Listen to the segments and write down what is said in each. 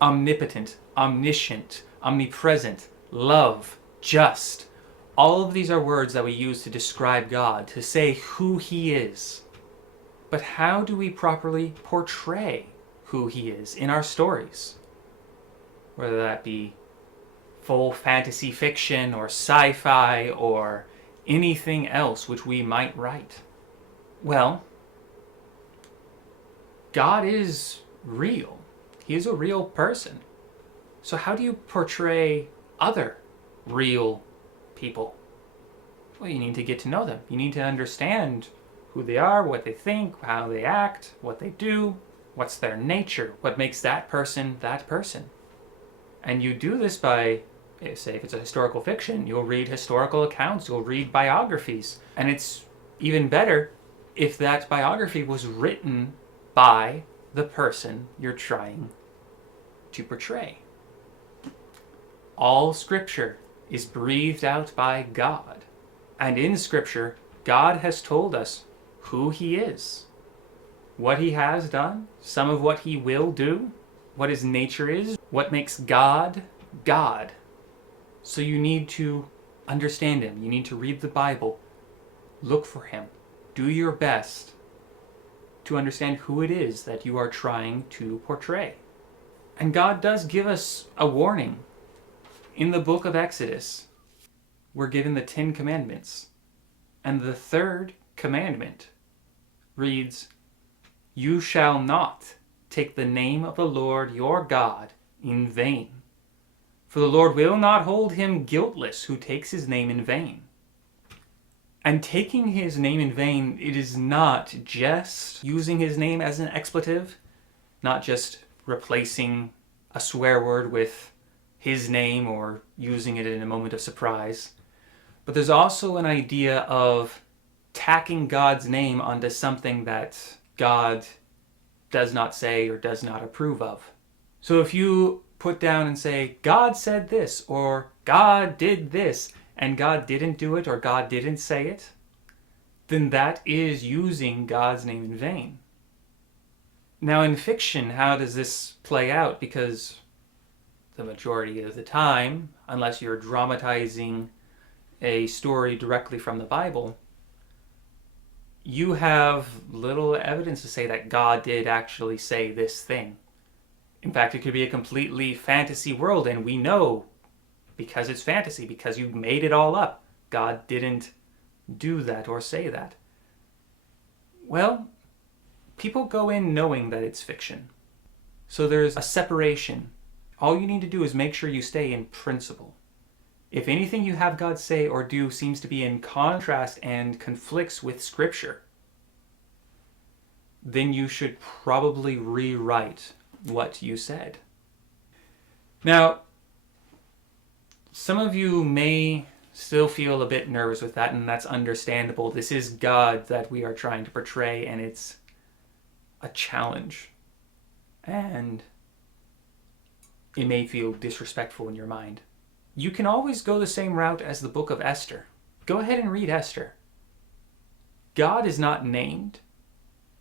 omnipotent, omniscient, omnipresent, love, just. All of these are words that we use to describe God, to say who He is. But how do we properly portray who He is in our stories? Whether that be full fantasy fiction or sci-fi or anything else which we might write. Well, God is real. He is a real person. So how do you portray other real people? Well, you need to get to know them. You need to understand who they are, what they think, how they act, what they do, what's their nature, what makes that person that person. And you do this by, say if it's a historical fiction, you'll read historical accounts, you'll read biographies. And it's even better if that biography was written by the person you're trying to portray. All Scripture is breathed out by God. And in Scripture, God has told us who He is, what He has done, some of what He will do, what His nature is, what makes God, God. So you need to understand Him. You need to read the Bible. Look for Him. Do your best to understand who it is that you are trying to portray. And God does give us a warning. In the book of Exodus, we're given the 10 Commandments. And the third commandment reads, "You shall not take the name of the Lord your God in vain. For the Lord will not hold him guiltless who takes his name in vain." And taking his name in vain, it is not just using his name as an expletive, not just replacing a swear word with his name or using it in a moment of surprise. But there's also an idea of tacking God's name onto something that God does not say or does not approve of. So if you put down and say, God said this, or God did this, and God didn't do it, or God didn't say it, then that is using God's name in vain. Now in fiction, how does this play out? Because the majority of the time, unless you're dramatizing a story directly from the Bible, you have little evidence to say that God did actually say this thing. In fact, it could be a completely fantasy world, and we know, because it's fantasy, because you made it all up, God didn't do that or say that. Well, people go in knowing that it's fiction. So there's a separation. All you need to do is make sure you stay in principle. If anything you have God say or do seems to be in contrast and conflicts with Scripture, then you should probably rewrite what you said. Now, some of you may still feel a bit nervous with that, and that's understandable. This is God that we are trying to portray, and it's a challenge. And it may feel disrespectful in your mind. You can always go the same route as the book of Esther. Go ahead and read Esther. God is not named.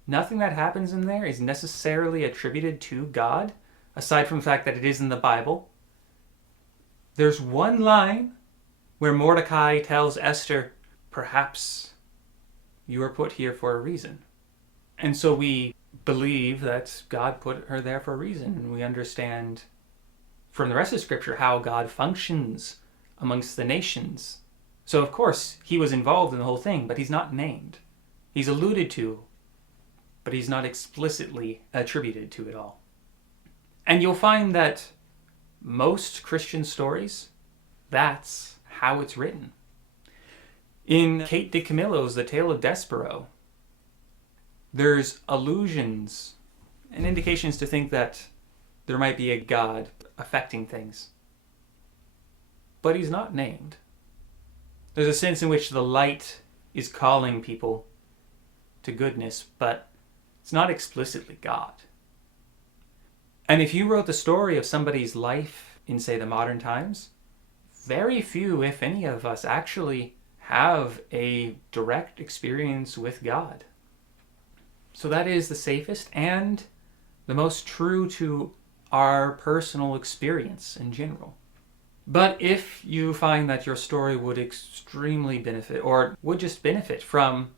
Nothing that happens in there is necessarily attributed to God, aside from the fact that it is in the Bible. There's one line where Mordecai tells Esther, perhaps you are put here for a reason. And so we believe that God put her there for a reason, and we understand from the rest of Scripture how God functions amongst the nations. So of course he was involved in the whole thing, but he's not named. He's alluded to, but he's not explicitly attributed to it all. And you'll find that most Christian stories, that's how it's written. In Kate DiCamillo's The Tale of Despero, there's allusions and indications to think that there might be a God affecting things. But he's not named. There's a sense in which the light is calling people to goodness, but it's not explicitly God. And if you wrote the story of somebody's life in, say, the modern times, very few, if any of us, actually have a direct experience with God. So that is the safest and the most true to our personal experience in general. But if you find that your story would extremely benefit, or would just benefit from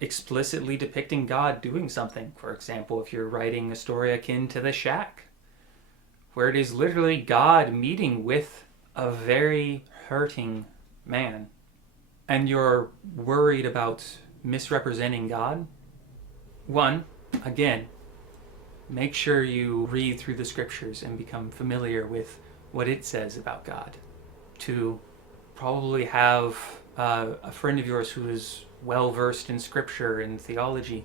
explicitly depicting God doing something, for example, if you're writing a story akin to The Shack, where it is literally God meeting with a very hurting man, and you're worried about misrepresenting God, one, again, make sure you read through the scriptures and become familiar with what it says about God. Two, probably have a friend of yours who is well versed in scripture and theology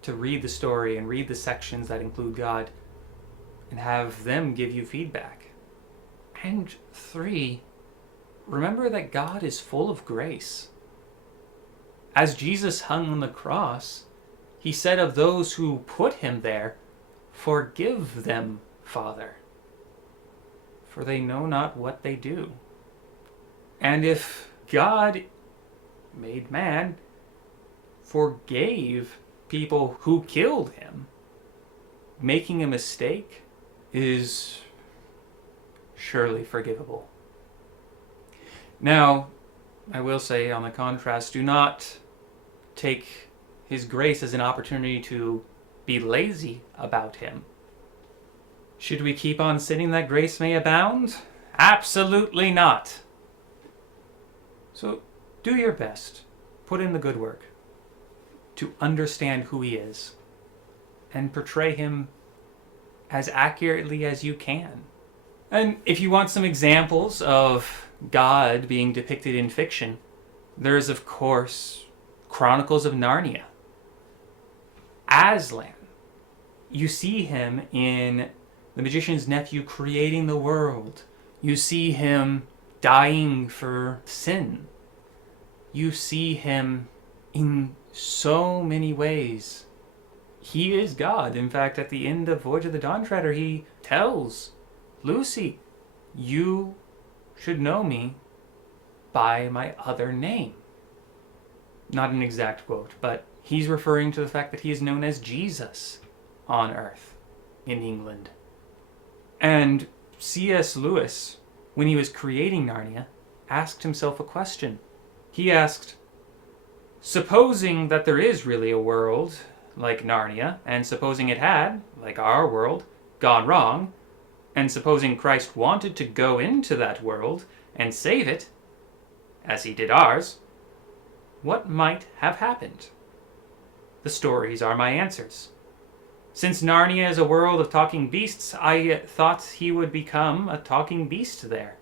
to read the story and read the sections that include God and have them give you feedback. And three, remember that God is full of grace. As Jesus hung on the cross, he said of those who put him there, "Forgive them, Father, for they know not what they do." And if God, made man, forgave people who killed him, making a mistake is surely forgivable. Now, I will say, on the contrast, do not take his grace as an opportunity to be lazy about him. Should we keep on sinning that grace may abound? Absolutely not. So do your best. Put in the good work to understand who he is and portray him as accurately as you can. And if you want some examples of God being depicted in fiction, there is, of course, Chronicles of Narnia. Aslan. You see him in The Magician's Nephew creating the world. You see him dying for sin. You see him in so many ways. He is God. In fact, at the end of Voyage of the Dawn Treader, he tells Lucy, "You should know me by my other name." Not an exact quote, but he's referring to the fact that he is known as Jesus on Earth, in England. And C.S. Lewis, when he was creating Narnia, asked himself a question. He asked, supposing that there is really a world like Narnia, and supposing it had, like our world, gone wrong, and supposing Christ wanted to go into that world and save it, as he did ours, what might have happened? The stories are my answers. Since Narnia is a world of talking beasts, I thought he would become a talking beast there,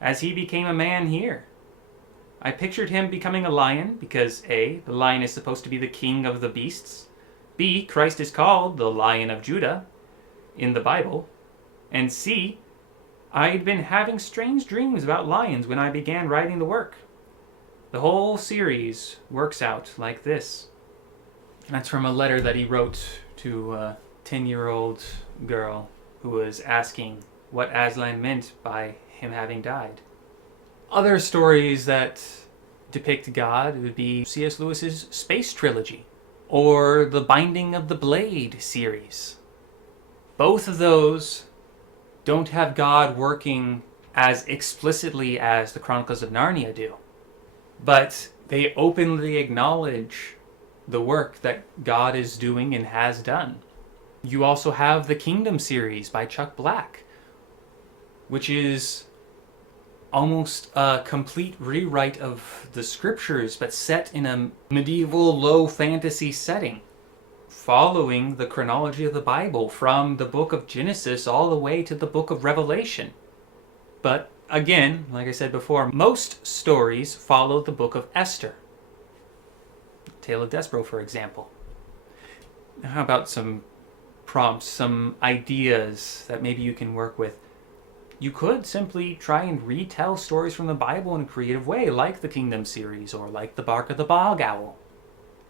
as he became a man here. I pictured him becoming a lion because A, the lion is supposed to be the king of the beasts, B, Christ is called the Lion of Judah in the Bible, and C, I'd been having strange dreams about lions when I began writing the work. The whole series works out like this. That's from a letter that he wrote to a 10-year-old girl who was asking what Aslan meant by him having died. Other stories that depict God would be C.S. Lewis's Space Trilogy or the Binding of the Blade series. Both of those don't have God working as explicitly as the Chronicles of Narnia do, but they openly acknowledge the work that God is doing and has done. You also have the Kingdom series by Chuck Black, which is almost a complete rewrite of the scriptures, but set in a medieval low fantasy setting, following the chronology of the Bible from the book of Genesis all the way to the book of Revelation. But again, like I said before, most stories follow the book of Esther. Tale of Despereaux, for example. Now, how about some prompts, some ideas that maybe you can work with? You could simply try and retell stories from the Bible in a creative way, like the Kingdom series or like the Bark of the Bog Owl.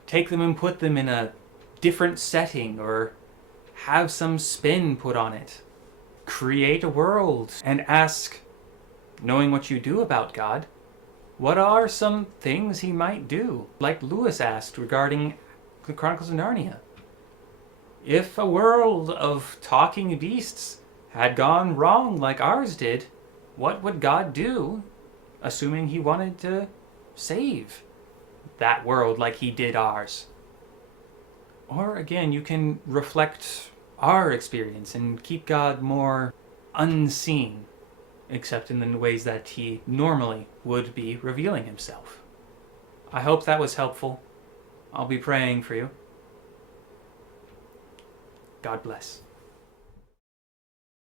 Take them and put them in a different setting or have some spin put on it. Create a world and ask, knowing what you do about God, what are some things he might do? Like Lewis asked regarding the Chronicles of Narnia. If a world of talking beasts had gone wrong like ours did, what would God do, assuming he wanted to save that world like he did ours? Or again, you can reflect our experience and keep God more unseen, except in the ways that he normally would be revealing himself. I hope that was helpful. I'll be praying for you. God bless.